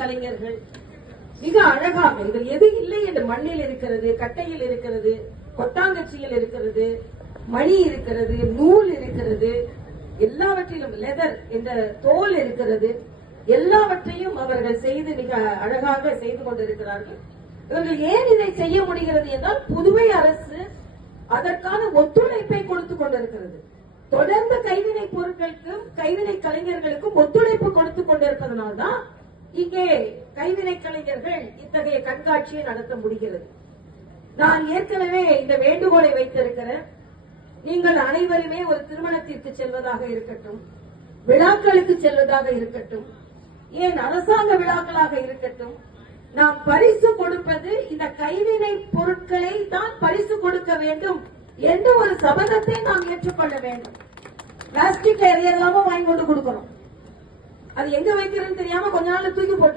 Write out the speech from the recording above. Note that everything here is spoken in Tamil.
கலைஞர்கள் மிக அழகாக இது எது இல்லை என்று மண்ணில் இருக்கிறது, கட்டையில் இருக்கிறது, கொட்டாங்கச்சியில் இருக்கிறது, மணி இருக்கிறது, நூல் இருக்கிறது, எல்லாவற்றிலும் லெதர் என்ற தோல் இருக்கிறது, எல்லாவற்றையும் அவர்கள் செய்து மிக அழகாக செய்து கொண்டிருக்கிறார்கள். இவர்கள் ஏன் இதை செய்ய முடிகிறது என்றால் புதுவை அரசு அதற்கான ஒத்துழைப்பை கொடுத்துக் கொண்டிருக்கிறது. தொடர்ந்து கைவினை பொருட்களுக்கும் கைவினை கலைஞர்களுக்கும் ஒத்துழைப்பு கொடுத்துக் கொண்டிருப்பதனால்தான் இங்கே கைவினை கலைஞர்கள் இத்தகைய கண்காட்சியை நடத்த முடிகிறது. நான் ஏற்கனவே இந்த வேண்டுகோளை வைத்திருக்கிறேன். நீங்கள் அனைவருமே ஒரு திருமணத்திற்கு செல்வதாக இருக்கட்டும், விழாக்களுக்கு செல்வதாக இருக்கட்டும், ஏன் அரசாங்க விழாக்களாக இருக்கட்டும், நாம் பரிசு கொடுப்பது இந்த கைவினை பொருட்களை தான் பரிசு கொடுக்க வேண்டும் என்ற ஒரு சபதத்தை நாம் ஏற்றுக்கொள்ள வேண்டும். பிளாஸ்டிக் எதையெல்லாமோ வாங்கி கொண்டு கொடுக்கணும், அது எங்க வைக்கிறதுன்னு தெரியாம கொஞ்ச நாள் தூக்கி போட்டு